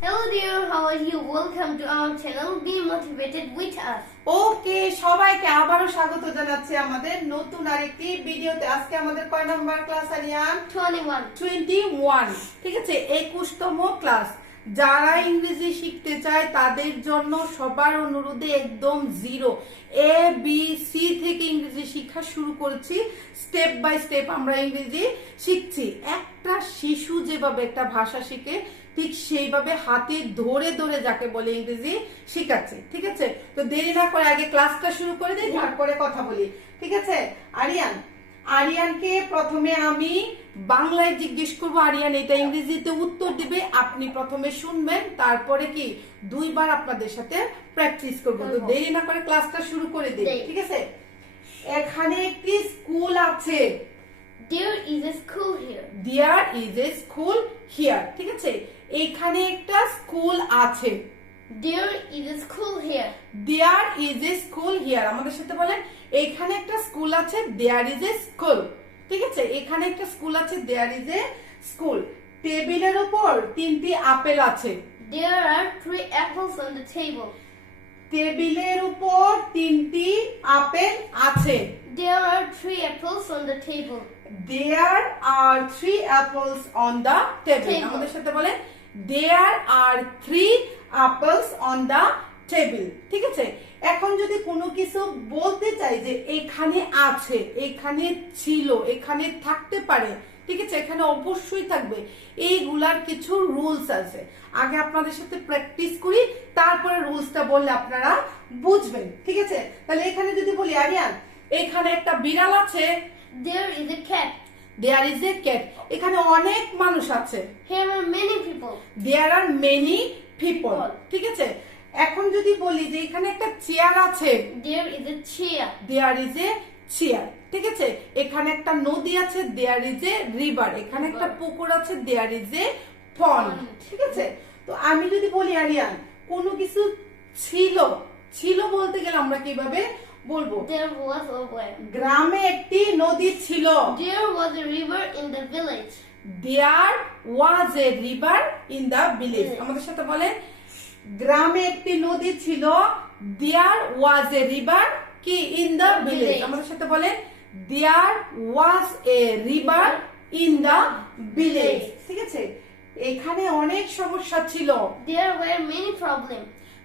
Hello dear, how are you? Welcome to our channel. Be motivated with us. ওকে সবাইকে আবারও স্বাগত জানাচ্ছি আমাদের নতুন আরেকটি ভিডিওতে আজকে আমাদের কয় number class Aryan 21. Twenty one ঠিক আছে একুশতম ক্লাস যারা ইংরেজি শিখতে চায়, তাদের জন্য সবার অনুরোধে একদম জিরো। এ বি সি থেকে ইংরেজি শিক্ষা শুরু করেছি। স্টেপ বাই স্টেপ আমরা ইংরেজি শিখছি। একটা শিশু যেভাবে একটা ভাষা শিখে, ঠিক সেইভাবে হাতে ধরে ধরে যাকে বলে ইংরেজি শিখাচ্ছে। ঠিক আছে? তো দেরি না করে আগে ক্লাসটা শুরু করে দিই, তারপরে কথা বলি। ঠিক আছে? আরিয়ান। আরিয়ানকে প্রথমে আমি বাংলায় জিজ্ঞেস করব আরিয়ান এটা ইংরেজিতে উত্তর দিবে। আপনি প্রথমে শুনবেন তারপরে কি? দুইবার আপনাদের সাথে প্র্যাকটিস করব। তো করব। দেরি না করে ক্লাসটা শুরু করে দিই ঠিক আছে? এখানে একটি স্কুল আছে। There is a school here. There is a school here ঠিক আছে? এখানে একটা স্কুল আছে। There is a school here. আমাদের সাথে বলেন। এখানে একটা স্কুল আছে দেয়ার ইজ এ স্কুল ঠিক আছে এখানে একটা স্কুল আছে দেয়ার ইজ এ স্কুল টেবিলের উপর তিনটি আপেল আছে। There are three apples on the table. টেবিলের উপর তিনটি আপেল আছে। There are three apples on the table. There are three apples on the table আমাদের সাথে বলেন there are three apples on the table ঠিক আছে? এখন যদি কোনো কিছু বলতে চাই যে এখানে আছে এখানে ছিল এখানে থাকতে পারে ঠিক আছে? এখানে অবশ্যই থাকবে। এইগুলার কিছু রুলস আছে। আগে আপনাদের সাথে প্র্যাকটিস করি তারপরে রুলসটা বললে আপনারা বুঝবেন ঠিক আছে? তাহলে এখানে যদি বলি আরিয়ান এখানে একটা বিড়াল আছে। There is a cat. There is a cat এখানে অনেক মানুষ আছে। Here are many people. There are many people. ঠিক আছে? এখন যদি বলি যে এখানে একটা চেয়ার আছে There is a chair. There is a chair ঠিক আছে এখানে একটা নদী আছে দেয়ার ইজ এ রিভার এখানে একটা পুকুর আছে দেয়ার ইজ এ পন্ড ঠিক আছে তো আমি যদি বলি আরিয়ান কোনো কিছু ছিল ছিল বলতে গেলে আমরা কীভাবে বলব There was a. গ্রামে একটি নদী ছিল There was a river in the village. There was a river in the village Village. আমাদের সাথে বলেন গ্রামে একটি নদী ছিল দেয়ার ওয়াজ এ রিভার কি ইন দ্য ভিলেজ. আমাদের সাথে বলেন there was a river in the village. ঠিক আছে? এখানে অনেক সমস্যা ছিল। There were many problem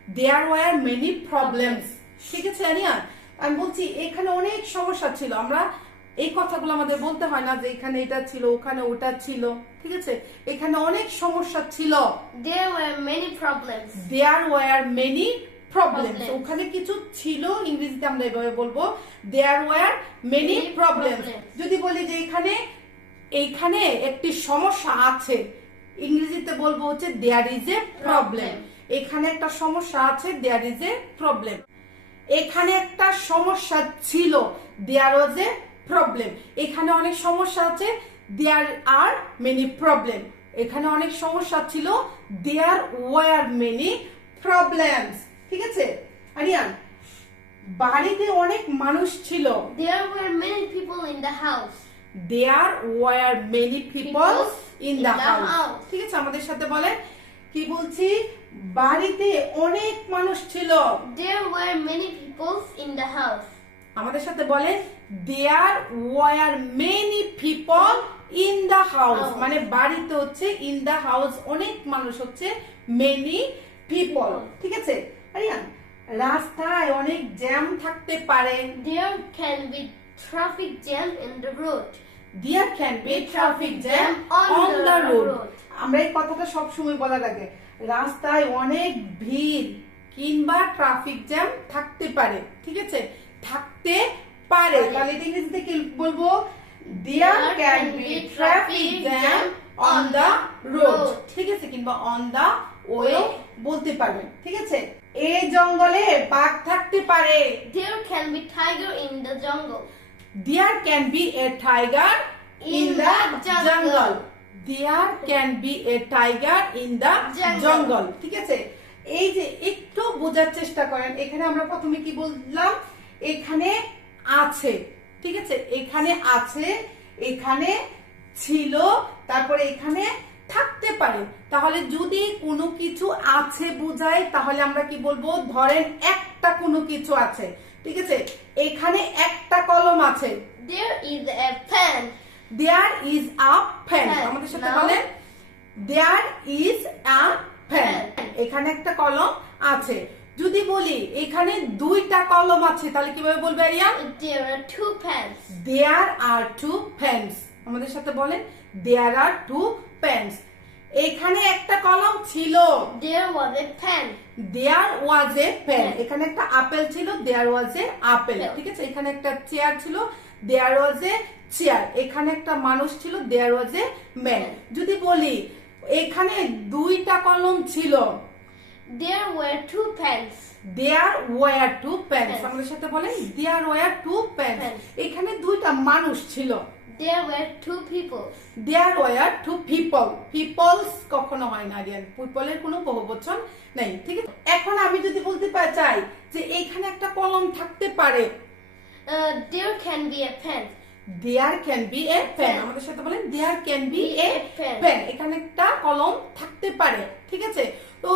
there were many problems ঠিক আছে আনিয়া আমি বলছি এখানে অনেক সমস্যা ছিল। আমরা এই কথাগুলো আমাদের বলতে হয় না যে এখানে এটা ছিল ওখানে ওটা ছিল ঠিক আছে এখানে অনেক সমস্যা ছিল There were many problems. Were many problems Problems. ওখানে কিছু ছিল ইংরেজিতে আমরা এভাবে বলব ওয়ার মেনি Many problems. যদি বলি যে এখানে এইখানে একটি সমস্যা আছে ইংরেজিতে বলব হচ্ছে there is a problem Problem. এখানে একটা সমস্যা আছে দেয়ার ইজ এ প্রবলেম এখানে একটা সমস্যা ছিল দেয়ার ওয়াজ এ প্রবলেম এখানে অনেক সমস্যা আছে। দেয়ার আর মেনি প্রবলেম এখানে অনেক সমস্যা ছিল। দেয়ার ওয়ার মেনি প্রবলেমস ঠিক আছে? আরিয়ান বাড়িতে অনেক মানুষ ছিল। There were many people in the house. There were many people in the house ঠিক আছে? আমাদের সাথে বলে কি বলছি? বাড়িতে অনেক মানুষ ছিল। There were many people in the house. আমাদের সাথে বলেন। There were many people in the house House. মানে বাড়িতে হচ্ছে ইন দ্য হাউস অনেক মানুষ হচ্ছে মেনি পিপল ঠিক আছে? আরিয়ান রাস্তায় অনেক জ্যাম থাকতে পারে। There can be traffic jam in the road. There can be traffic jam on the road আমরা এই কথাটা সব সময় বলা লাগে রাস্তায় অনেক ভিড় কিংবা ট্রাফিক জ্যাম থাকতে পারে। ঠিক আছে? থাকতে পারে। তাহলে এটা ইংরেজিতে কি বলব? There can be traffic jam on the road ঠিক আছে? কিংবা অন দা ওয়ে বলতে পারবেন। ঠিক আছে? এ জঙ্গলে বাঘ থাকতে পারে। There can be tiger in the jungle there can be a tiger in the jungle there can be a tiger in the jungle ঠিক আছে? এই যে একটু বোঝার চেষ্টা করেন। এখানে আমরা প্রথমে কি বললাম? এখানে আছে ঠিক আছে? এখানে আছে এখানে ছিল তারপরে এখানে থাকতে পারে। তাহলে যদি কোনো কিছু আছে বোঝায় তাহলে আমরা কি বলব? ধরেন একটা কোনো কিছু আছে ঠিক আছে? এখানে একটা কলম আছে। There is a pen. There is a fan আমাদের সাথে বলেন। দেয়ার ইজ আ ফ্যান এখানে একটা কলম আছে। যদি বলি এখানে দুইটা কলম আছে তাহলে কীভাবে বলবে Aryan There are two pens. There are two fans আমাদের সাথে বলেন দেয়ার আর টু ফ্যানস এখানে একটা কলম ছিল। There was a pen. There was a pen এখানে একটা আপেল ছিল দেয়ার ওয়াজ এ আপেল ঠিক আছে? এখানে একটা চেয়ার ছিল দেয়ার ওয়াজ এ চেয়ার এখানে একটা মানুষ ছিল দেয়ার ওয়াজ এ ম্যান যদি বলি এখানে দুইটা কলম ছিল। There were two pens. There were two pens আমাদের সাথে বলেন দেয়ার ওয়ার টু পেন্স এখানে দুইটা মানুষ ছিল। There were two people. There were two people peoples কখনো হয় না রিয়ান পিপলের কোনো বহুবচন নেই ঠিক আছে? এখন আমি যদি বলতে চাই যে এখানে একটা কলম থাকতে পারে। There can be a pen. There can be a pen আমাদের সাথে বলেন there can be a Pen. Pen এখানে একটা কলম থাকতে পারে ঠিক আছে? তো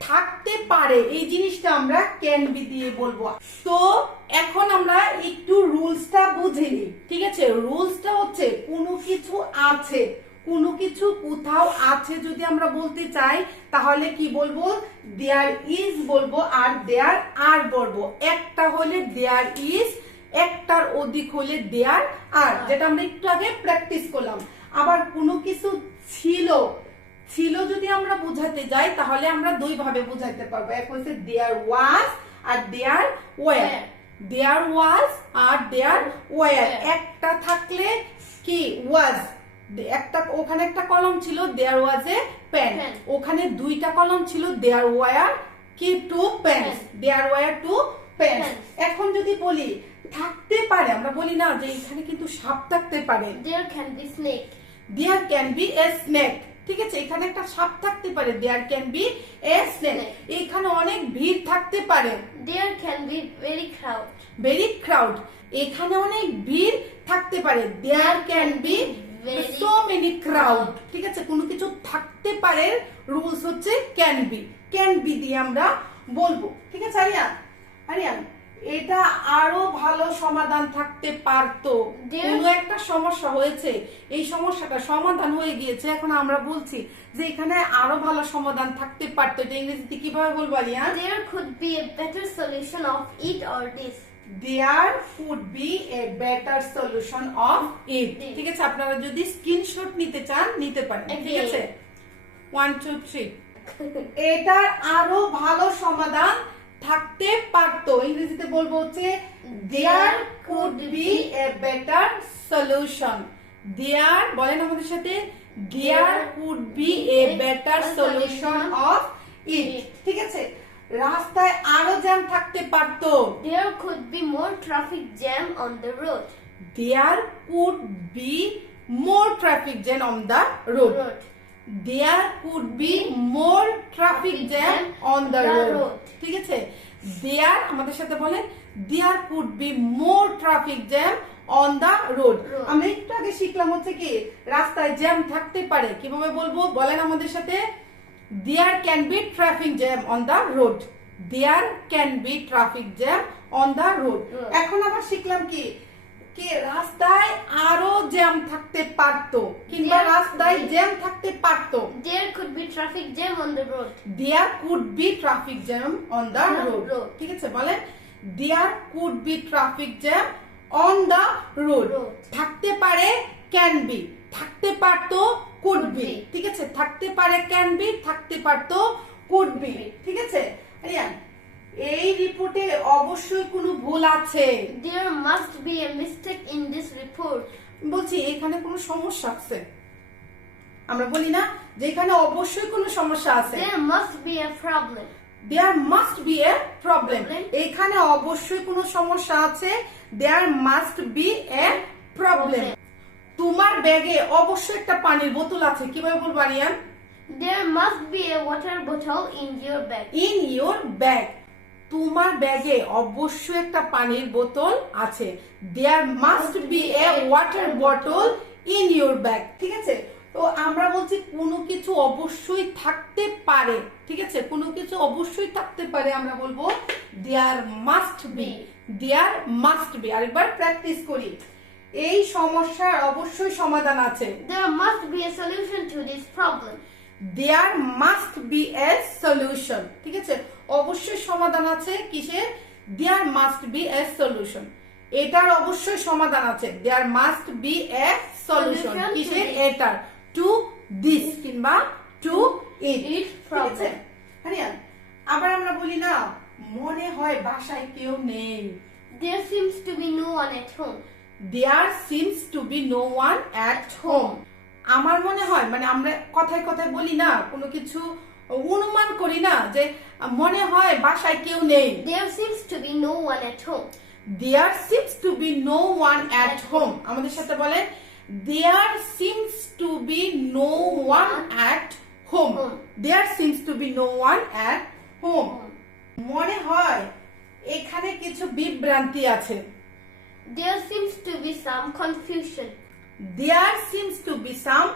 থাকতে পারে। এই জিনিসটা আমরা ক্যান বি দিয়ে বলব। তো এখন আমরা একটু রুলসটা বুঝে নিই, ঠিক আছে? রুলসটা হচ্ছে কোনো কিছু আছে, কোনো কিছু কোথাও আছে যদি আমরা বলতে চাই, তাহলে কি বলব? দেয়ার ইজ বলব আর দেয়ার আর বলব। একটা হলে দেয়ার ইজ একটার অধিক হলে দেয়ার আর যেটা আমরা একটু আগে প্র্যাকটিস করলাম। আবার কোনো কিছু ছিল ছিল যদি আমরা বোঝাতে যাই তাহলে আমরা দুই ভাবে বোঝাতে পারব। এক হচ্ছে দেয়ার ওয়াজ আর there were there was R there were একটা থাকলে কি? ওয়াজ একটা ওখানে একটা কলম ছিল দেয়ার ওয়াজ এ পেন ওখানে দুইটা কলম ছিল দেয়ার ওয়ার কি? Two pen there were two pen এখন যদি বলি থাকতে পারে আমরা বলি না যে এখানে কিন্তু সাপ থাকতে পারে। There can be snake there can be a snake ঠিক আছে এখানে একটা সাপ থাকতে পারে। There can be a snake. এখানে অনেক ভিড় থাকতে পারে। There can be very crowd very crowd এখানে অনেক ভিড় থাকতে পারে। There can be so many crowd ঠিক আছে কোনো কিছু থাকতে পারে। রুলস হচ্ছে ক্যান বি ক্যান বি দিয়ে আমরা বলব। ঠিক আছে আরিয়ান? আরিয়ান? এটা আরও ভালো সমাধান থাকতে পারতো। কোনো একটা সমস্যা হয়েছে এই সমস্যাটা সমাধান হয়ে গিয়েছে। এখন আমরা বলছি যে এখানে আরও ভালো সমাধান থাকতে পারতো। এটা ইংরেজিতে কীভাবে বলব Aryan There could be a better solution of it or this. There could be a better solution of it ঠিক আছে? আপনারা যদি স্ক্রিনশট নিতে চান নিতে পারেন। ঠিক আছে? ওয়ান টু থ্রি এটার আরও ভালো সমাধান থাকতে পারতো। ইংরেজিতে বলব হচ্ছে there could be a better solution there বলেন আমাদের সাথে there could be a better solution of it ঠিক আছে? রাস্তায় আরও জ্যাম থাকতে পারতো। There could be more traffic jam on the road there could be more traffic jam on the road there could be more traffic jam on the road ঠিক আছে? There আমাদের সাথে বলেন there could be more traffic jam on the road আমরা একটু আগে শিখলাম হচ্ছে কি রাস্তায় জ্যাম থাকতে পারে। কীভাবে বলব? বলেন আমাদের সাথে। There can be traffic jam on the road there can be traffic jam on the road এখন আবার শিখলাম কি কি রাস্তায় আরও জ্যাম থাকতে পারতো কিংবা রাস্তায় জ্যাম থাকতে পারতো There could be traffic jam on the road. There could be traffic jam on the On the road road. ঠিক আছে বলেন there could be traffic jam on the road Road. থাকতে পারে ক্যান বি থাকতে পারতো could Could B be. ঠিক আছে থাকতে পারে ক্যান বি থাকতে পারতো কুড বি be. ঠিক আছে আরিয়ান এই রিপোর্টে অবশ্যই কোনো ভুল আছে। There must be a mistake in this report বলছি এখানে কোনো সমস্যা আছে? আমরা বলি না যে এখানে অবশ্যই কোনো সমস্যা আছে। There must be a problem. There must be a problem এখানে অবশ্যই কোনো সমস্যা আছে। There must be a problem তোমার ব্যাগে অবশ্যই একটা পানির বোতল আছে। কীভাবে বলব Aryan? There must be a water bottle in your bag in your bag তোমার ব্যাগে অবশ্যই একটা পানির বোতল আছে। There must be a water bottle in your bag ঠিক আছে? তো আমরা বলছি কোনো কিছু অবশ্যই থাকতে পারে ঠিক আছে? কোনো কিছু অবশ্যই থাকতে পারে আমরা বলব there must be there must be আরেকবার প্র্যাকটিস করি। এই সমস্যার অবশ্যই সমাধান আছে। There must be a solution to this problem. There must be a solution ঠিক আছে? অবশ্যই সমাধান আছে কিসের there must be a solution এটার অবশ্যই সমাধান আছে। There must be a solution Solution to কিসের this. এটার। টু দিস কিংবা টু ইট. হারিয়ান আবার আমরা বলি না মনে হয় বাসায় কেউ নেই। There seems to be no one at home. There seems to be no one at home আমার মনে হয় মানে আমরা কথায় কথায় বলি না কোনো কিছু অনুমান করি না যে মনে হয় বাসায় কেউ নেই। There seems to be no one at home. There seems to be no one at home আমাদের সাথে বলে there seems to be no one at home there seems to be no one at home মনে হয় এখানে কিছু বিভ্রান্তি আছে। There seems to be some confusion. There seems to be some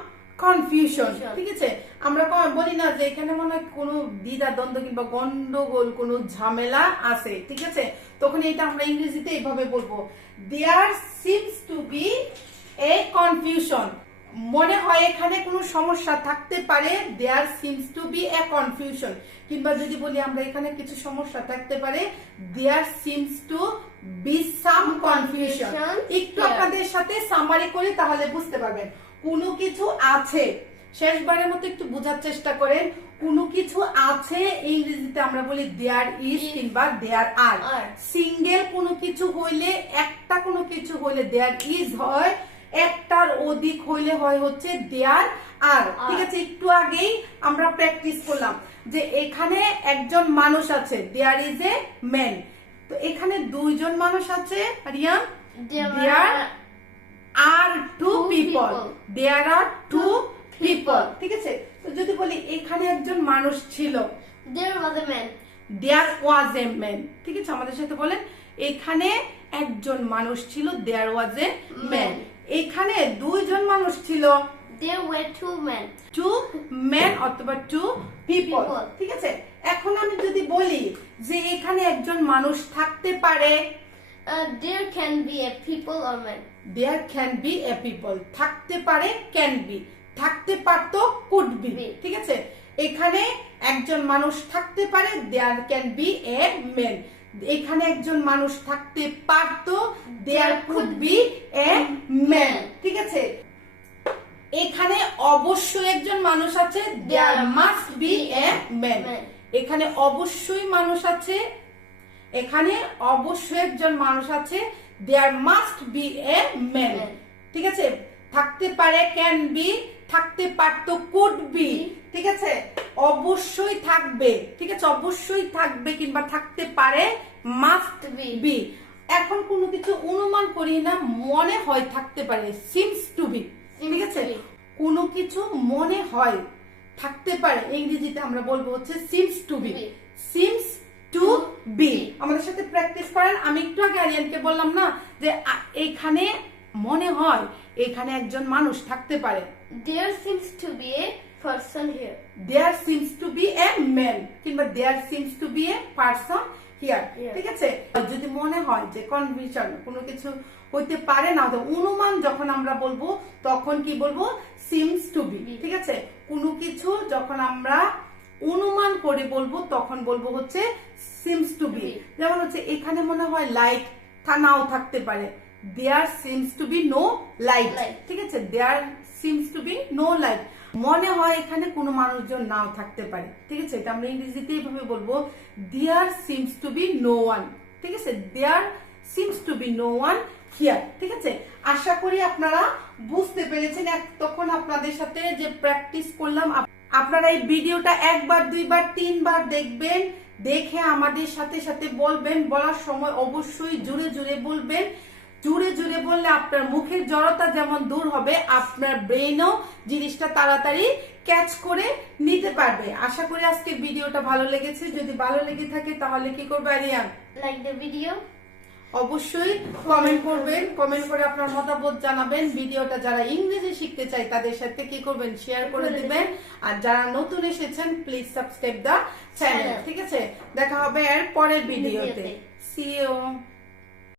confusion. ঠিক আছে? আমরা বলি না যে এখানে মনে হয় কোনো দ্বিধা দ্বন্দ্ব কিংবা গন্ডগোল কোনো ঝামেলা আছে। ঠিক আছে? তখন এটা আমরা ইংরেজিতে এইভাবে বলব। There seems to be a confusion মনে হয় এখানে কোনো সমস্যা থাকতে পারে। There seems to be a confusion কিংবা যদি বলি আমরা এখানে কিছু সমস্যা থাকতে পারে there seems to be some confusion একটু আপনাদের সাথে সামারি করি তাহলে বুঝতে পারবেন। কোনো কিছু আছে শেষবারের মতো একটু বোঝার চেষ্টা করেন। কোনো কিছু আছে ইংরেজিতে আমরা বলি দেয়ার ইজ কিংবা দেয়ার আর. সিঙ্গেল কোনো কিছু হইলে একটা কোনো কিছু হইলে দেয়ার ইজ হয়। একটার অধিক হইলে হয় হচ্ছে দেয়ার আর। ঠিক আছে একটু আগেই আমরা প্র্যাকটিস করলাম যে এখানে একজন মানুষ আছে দেয়ার ইজ এ ম্যান তো এখানে দুইজন মানুষ আছে Riya There There are two people there are two people ঠিক আছে? তো যদি বলি এখানে একজন মানুষ ছিল there was a man. There was a man ঠিক আছে? আমাদের সাথে বলেন এখানে একজন মানুষ ছিল দেয়ার ওয়াজ এ ম্যান. এখানে দুইজন মানুষ ছিল There were two men. Two man অথবা টু পিপল People. ঠিক আছে এখন আমি যদি বলি যে এখানে একজন মানুষ থাকতে পারে Uh, there can be a people or man. There can be a people থাকতে পারে ক্যান বি থাকতে পারতো কুড বি Be. ঠিক আছে এখানে একজন মানুষ থাকতে পারে there can be a men এখানে একজন মানুষ থাকতে পারতো there could be a man ঠিক আছে? এখানে অবশ্যই একজন মানুষ আছে there must be a man এখানে অবশ্যই মানুষ আছে এখানে অবশ্যই একজন মানুষ আছে there must be a man ঠিক আছে? থাকতে পারে ক্যান বি থাকতে পারতো কুড বি অবশ্যই থাকবে ঠিক আছে? অবশ্যই থাকবে কিংবা থাকতে পারে মাস্ট. বি এখন কোনো কিছু অনুমান করি না মনে হয় থাকতে পারে সিমস টু বি ঠিক আছে? কোনো কিছু মনে হয় থাকতে পারে ইংরেজিতে আমরা বলব হচ্ছে seems to be. Seems to be আমাদের সাথে প্র্যাকটিস করেন আমি একটু আগে আরিয়ানকে বললাম না যে এখানে মনে হয় এখানে একজন মানুষ থাকতে পারে। There seems to be a person here. There seems to be a man কিংবা there seems to be a person here Here. ঠিক আছে? যদি মনে হয় যে কনভিশন কোনো কিছু হইতে পারে না অনুমান যখন আমরা বলব তখন কি বলব? সিমস টু বি ঠিক আছে? কোনো কিছু যখন আমরা অনুমান করে বলব তখন বলব হচ্ছে সিমস টু বি যেমন হচ্ছে এখানে মনে হয় লাইট নাও থাকতে পারে। There seems to be no light ঠিক আছে there seems to be no light মনে হয় এখানে কোনো মানুষজন নাও থাকতে পারে। ঠিক আছে? এটা আমরা ইংরেজিতে এইভাবে বলব there seems to be no one ঠিক আছে? There seems to be no one here ঠিক আছে? আশা করি আপনারা বুঝতে পেরেছেন। তখন আপনাদের সাথে যে প্র্যাকটিস করলাম আপনারা এই ভিডিওটা একবার, দুইবার, তিনবার দেখবেন, দেখে আমাদের সাথে সাথে বলবেন। বলার সময় অবশ্যই জুড়ে জুড়ে বলবেন। জুড়ে জুড়ে বললে আপনার মুখের জড়তা যেমন দূর হবে আপনার ব্রেনও জিনিসটা তাড়াতাড়ি ক্যাচ করে নিতে পারবে। আশা করি আজকে ভিডিওটা ভালো লেগেছে। যদি ভালো লেগে থাকে তাহলে কি করবে আরিয়ান? Like the video? অবশ্যই কমেন্ট করবেন। কমেন্ট করে আপনার মতামত জানাবেন। ভিডিওটা যারা ইংরেজি শিখতে চায় তাদের সাথে কি করবেন শেয়ার করে দিবেন। আর যারা নতুন এসেছেন প্লিজ সাবস্ক্রাইব দা চ্যানেল ঠিক আছে? দেখা হবে এর পরের ভিডিওতে। ভিডিওতে। C you